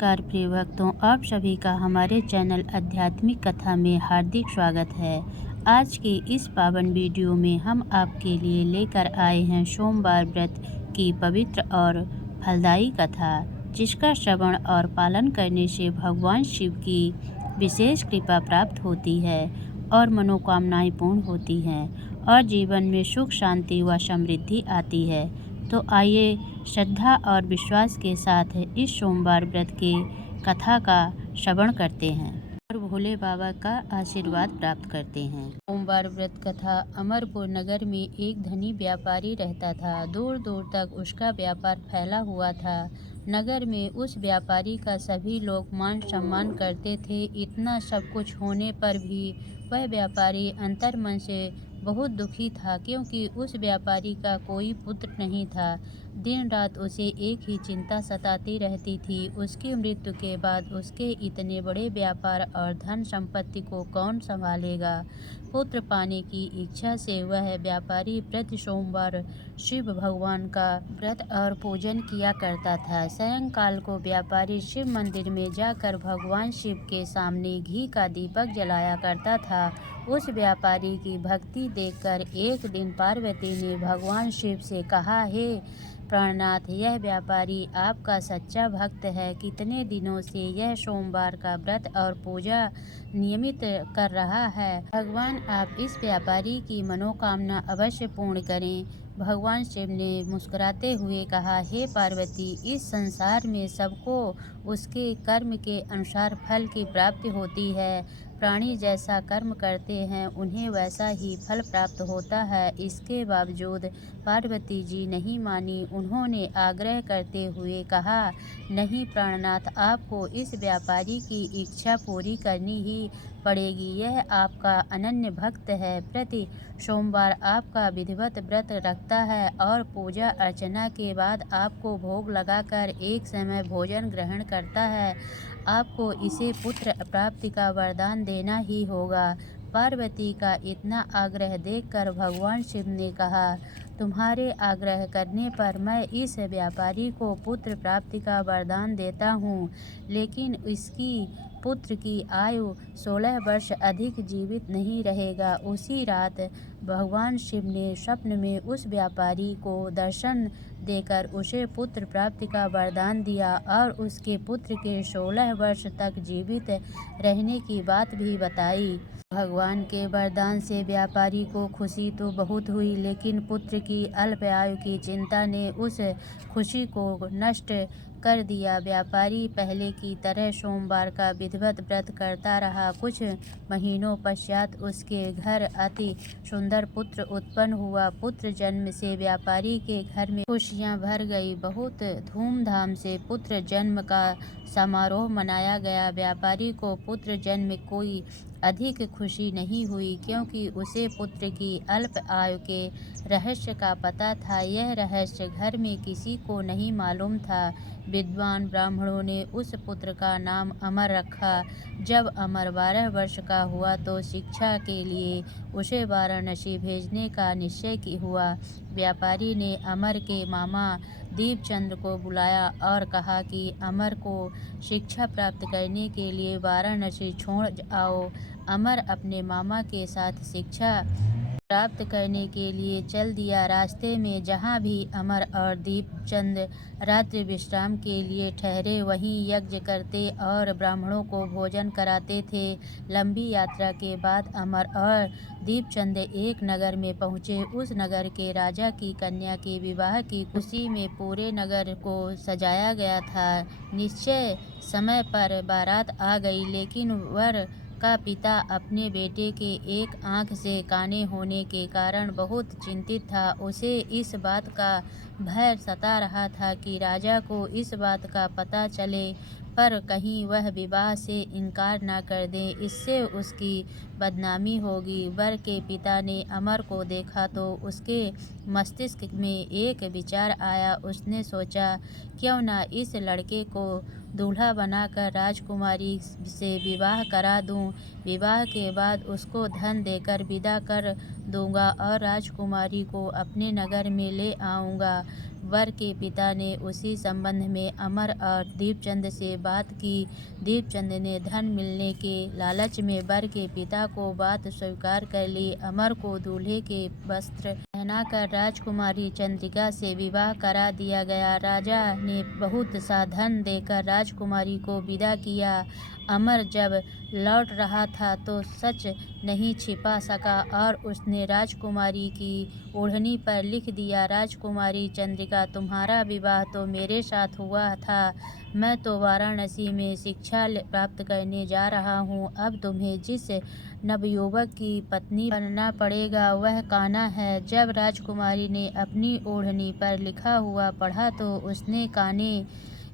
नमस्कार प्रिय भक्तों, आप सभी का हमारे चैनल आध्यात्मिक कथा में हार्दिक स्वागत है। आज के इस पावन वीडियो में हम आपके लिए लेकर आए हैं सोमवार व्रत की पवित्र और फलदायी कथा, जिसका श्रवण और पालन करने से भगवान शिव की विशेष कृपा प्राप्त होती है और मनोकामनाएं पूर्ण होती हैं और जीवन में सुख शांति व समृद्धि आती है। तो आइए श्रद्धा और विश्वास के साथ इस सोमवार व्रत की कथा का श्रवण करते हैं और भोले बाबा का आशीर्वाद प्राप्त करते हैं। सोमवार व्रत कथा। अमरपुर नगर में एक धनी व्यापारी रहता था। दूर दूर तक उसका व्यापार फैला हुआ था। नगर में उस व्यापारी का सभी लोग मान सम्मान करते थे। इतना सब कुछ होने पर भी वह व्यापारी अंतर्मन से बहुत दुखी था, क्योंकि उस व्यापारी का कोई पुत्र नहीं था। दिन रात उसे एक ही चिंता सताती रहती थी, उसकी मृत्यु के बाद उसके इतने बड़े व्यापार और धन संपत्ति को कौन संभालेगा। पुत्र पाने की इच्छा से वह व्यापारी प्रति सोमवार शिव भगवान का व्रत और पूजन किया करता था। सायंकाल को व्यापारी शिव मंदिर में जाकर भगवान शिव के सामने घी का दीपक जलाया करता था। उस व्यापारी की भक्ति देखकर एक दिन पार्वती ने भगवान शिव से कहा, हे प्राणनाथ, यह व्यापारी आपका सच्चा भक्त है। कितने दिनों से यह सोमवार का व्रत और पूजा नियमित कर रहा है। भगवान आप इस व्यापारी की मनोकामना अवश्य पूर्ण करें। भगवान शिव ने मुस्कुराते हुए कहा, हे पार्वती, इस संसार में सबको उसके कर्म के अनुसार फल की प्राप्ति होती है। प्राणी जैसा कर्म करते हैं उन्हें वैसा ही फल प्राप्त होता है। इसके बावजूद पार्वती जी नहीं मानी। उन्होंने आग्रह करते हुए कहा, नहीं प्राणनाथ, आपको इस व्यापारी की इच्छा पूरी करनी ही पड़ेगी। यह आपका अनन्य भक्त है। प्रति सोमवार आपका विधिवत व्रत रखता है और पूजा अर्चना के बाद आपको भोग लगाकर एक समय भोजन ग्रहण करता है। आपको इसे पुत्र प्राप्ति का वरदान देना ही होगा। पार्वती का इतना आग्रह देखकर भगवान शिव ने कहा, तुम्हारे आग्रह करने पर मैं इस व्यापारी को पुत्र प्राप्ति का वरदान देता हूँ, लेकिन इसकी पुत्र की आयु 16 वर्ष अधिक जीवित नहीं रहेगा। उसी रात भगवान शिव ने स्वप्न में उस व्यापारी को दर्शन देकर उसे पुत्र प्राप्ति का वरदान दिया और उसके पुत्र के 16 वर्ष तक जीवित रहने की बात भी बताई। भगवान के वरदान से व्यापारी को खुशी तो बहुत हुई, लेकिन पुत्र की अल्प आयु की चिंता ने उस खुशी को नष्ट कर दिया। व्यापारी पहले की तरह सोमवार का विधिवत व्रत करता रहा। कुछ महीनों पश्चात उसके घर अति सुंदर पुत्र उत्पन्न हुआ। पुत्र जन्म से व्यापारी के घर में खुशियां भर गई। बहुत धूमधाम से पुत्र जन्म का समारोह मनाया गया। व्यापारी को पुत्र जन्म कोई अधिक खुशी नहीं हुई, क्योंकि उसे पुत्र की अल्प आयु के रहस्य का पता था। यह रहस्य घर में किसी को नहीं मालूम था। विद्वान ब्राह्मणों ने उस पुत्र का नाम अमर रखा। जब अमर 12 वर्ष का हुआ तो शिक्षा के लिए उसे वाराणसी भेजने का निश्चय हुआ। व्यापारी ने अमर के मामा दीपचंद को बुलाया और कहा कि अमर को शिक्षा प्राप्त करने के लिए वाराणसी छोड़ आओ। अमर अपने मामा के साथ शिक्षा प्राप्त करने के लिए चल दिया। रास्ते में जहाँ भी अमर और दीपचंद रात्रि विश्राम के लिए ठहरे, वहीं यज्ञ करते और ब्राह्मणों को भोजन कराते थे। लंबी यात्रा के बाद अमर और दीपचंद एक नगर में पहुँचे। उस नगर के राजा की कन्या के विवाह की खुशी में पूरे नगर को सजाया गया था। निश्चय समय पर बारात आ गई, लेकिन वर का पिता अपने बेटे के एक आंख से काने होने के कारण बहुत चिंतित था। उसे इस बात का भय सता रहा था कि राजा को इस बात का पता चले पर कहीं वह विवाह से इनकार न कर दे, इससे उसकी बदनामी होगी। वर के पिता ने अमर को देखा तो उसके मस्तिष्क में एक विचार आया। उसने सोचा, क्यों न इस लड़के को दूल्हा बनाकर राजकुमारी से विवाह करा दूं। विवाह के बाद उसको धन देकर विदा कर दूंगा और राजकुमारी को अपने नगर में ले आऊंगा। वर के पिता ने उसी संबंध में अमर और दीपचंद से बात की। दीपचंद ने धन मिलने के लालच में वर के पिता को बात स्वीकार कर ली। अमर को दूल्हे के वस्त्र पहनाकर राजकुमारी चंद्रिका से विवाह करा दिया गया। राजा ने बहुत सा धन देकर राजकुमारी को विदा किया। अमर जब लौट रहा था तो सच नहीं छिपा सका और उसने राजकुमारी की ओढ़नी पर लिख दिया, राजकुमारी चंद्रिका, तुम्हारा विवाह तो मेरे साथ हुआ था। मैं तो वाराणसी में शिक्षा प्राप्त करने जा रहा हूँ। अब तुम्हें जिस नवयुवक की पत्नी बनना पड़ेगा वह कान्हा है। जब राजकुमारी ने अपनी ओढ़नी पर लिखा हुआ पढ़ा तो उसने कान्हे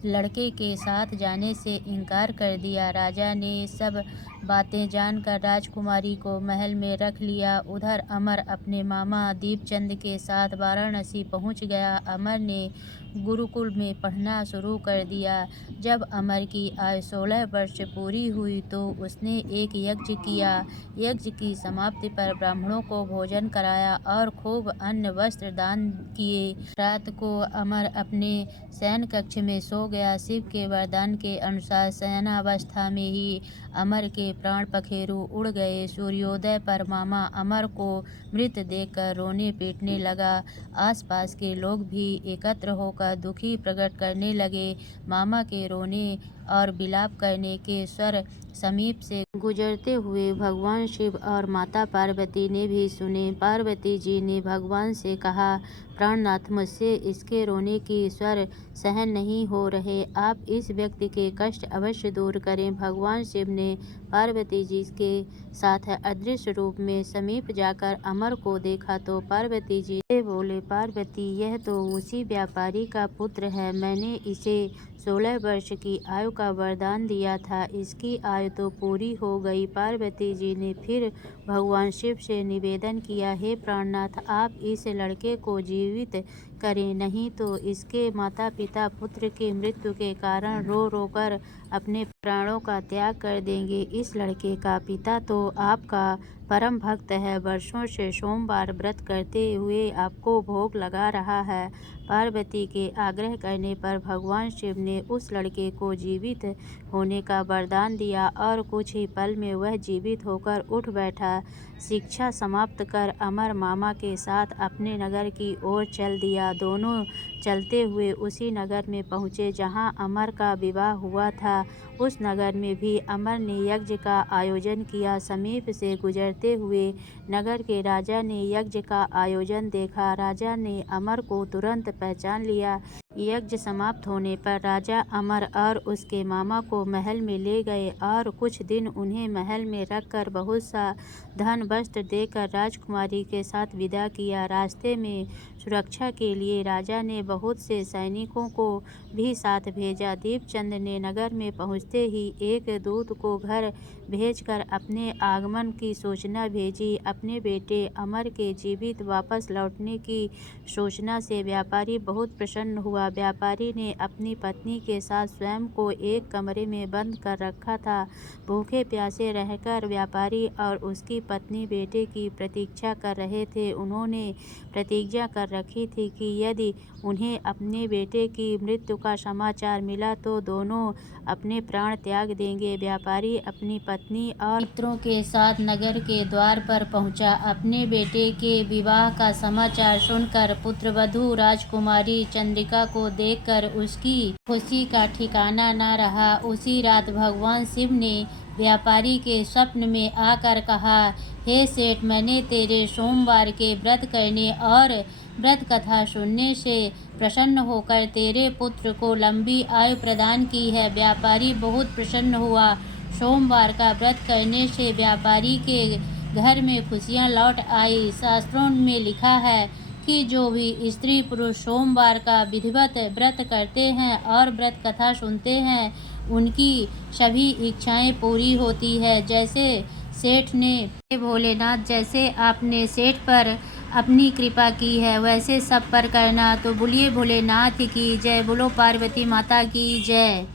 लड़के के साथ जाने से इनकार कर दिया। राजा ने सब बातें जानकर राजकुमारी को महल में रख लिया। उधर अमर अपने मामा दीपचंद के साथ वाराणसी पहुंच गया। अमर ने गुरुकुल में पढ़ना शुरू कर दिया। जब अमर की आयु 16 वर्ष पूरी हुई तो उसने एक यज्ञ किया। यज्ञ की समाप्ति पर ब्राह्मणों को भोजन कराया और खूब अन्न वस्त्र दान किए। रात को अमर अपने शयन कक्ष में सो गया। शिव के वरदान के अनुसार शयनावस्था में ही अमर के प्राण पखेरु उड़ गए। सूर्योदय पर मामा अमर को मृत देखकर रोने पीटने लगा। आसपास के लोग भी एकत्र होकर दुखी प्रकट करने लगे। मामा के रोने और विलाप करने के स्वर समीप से गुजरते हुए भगवान शिव और माता पार्वती ने भी सुने। पार्वती जी ने भगवान से कहा, प्राणनाथ, मुझसे इसके रोने की स्वर सहन नहीं हो रहे, आप इस व्यक्ति के कष्ट अवश्य दूर करें। भगवान शिव ने पार्वती जी के साथ अदृश्य रूप में समीप जाकर अमर को देखा तो पार्वती जी से बोले, पार्वती, यह तो उसी व्यापारी का पुत्र है। मैंने इसे 16 वर्ष की आयु का वरदान दिया था, इसकी आयु तो पूरी हो गई। पार्वती जी ने फिर भगवान शिव से निवेदन किया, हे प्राणनाथ, आप इस लड़के को जीवित करें, नहीं तो इसके माता पिता पुत्र की मृत्यु के कारण रो रो कर अपने प्राणों का त्याग कर देंगे। इस लड़के का पिता तो आपका परम भक्त है, वर्षों से सोमवार व्रत करते हुए आपको भोग लगा रहा है। पार्वती के आग्रह करने पर भगवान शिव ने उस लड़के को जीवित होने का वरदान दिया और कुछ ही पल में वह जीवित होकर उठ बैठा। शिक्षा समाप्त कर अमर मामा के साथ अपने नगर की ओर चल दिया। दोनों चलते हुए उसी नगर में पहुँचे जहाँ अमर का विवाह हुआ था। उस नगर में भी अमर ने यज्ञ का आयोजन किया। समीप से गुजरते हुए नगर के राजा ने यज्ञ का आयोजन देखा। राजा ने अमर को तुरंत पहचान लिया। यज्ञ समाप्त होने पर राजा अमर और उसके मामा को महल में ले गए और कुछ दिन उन्हें महल में रखकर बहुत सा धन वस्त्र देकर राजकुमारी के साथ विदा किया। रास्ते में सुरक्षा के लिए राजा ने बहुत से सैनिकों को भी साथ भेजा। दीपचंद ने नगर में पहुंचते ही एक दूत को घर भेजकर अपने आगमन की सूचना भेजी। अपने बेटे अमर के जीवित वापस लौटने की सूचना से व्यापारी बहुत प्रसन्न हुआ। व्यापारी ने अपनी पत्नी के साथ स्वयं को एक कमरे में बंद कर रखा था। भूखे प्यासे रहकर व्यापारी और उसकी पत्नी बेटे की प्रतीक्षा कर रहे थे। उन्होंने प्रतिज्ञा कर रखी थी कि यदि उन्हें अपने बेटे की मृत्यु का समाचार मिला तो दोनों अपने प्राण त्याग देंगे। व्यापारी अपनी पत्नी और मित्रों के साथ नगर के द्वार पर पहुंचा। अपने बेटे के विवाह का समाचार सुनकर पुत्रवधू राजकुमारी चंद्रिका को देखकर उसकी खुशी का ठिकाना न रहा। उसी रात भगवान शिव ने व्यापारी के स्वप्न में आकर कहा, हे सेठ, मैंने तेरे सोमवार के व्रत करने और व्रत कथा सुनने से प्रसन्न होकर तेरे पुत्र को लंबी आयु प्रदान की है। व्यापारी बहुत प्रसन्न हुआ। सोमवार का व्रत करने से व्यापारी के घर में खुशियां लौट आई। शास्त्रों में लिखा है कि जो भी स्त्री पुरुष सोमवार का विधिवत व्रत करते हैं और व्रत कथा सुनते हैं उनकी सभी इच्छाएं पूरी होती है। जैसे सेठ ने भोलेनाथ, जैसे आपने सेठ पर अपनी कृपा की है वैसे सब पर करना। तो बोलिए भोलेनाथ की जय, बोलो पार्वती माता की जय।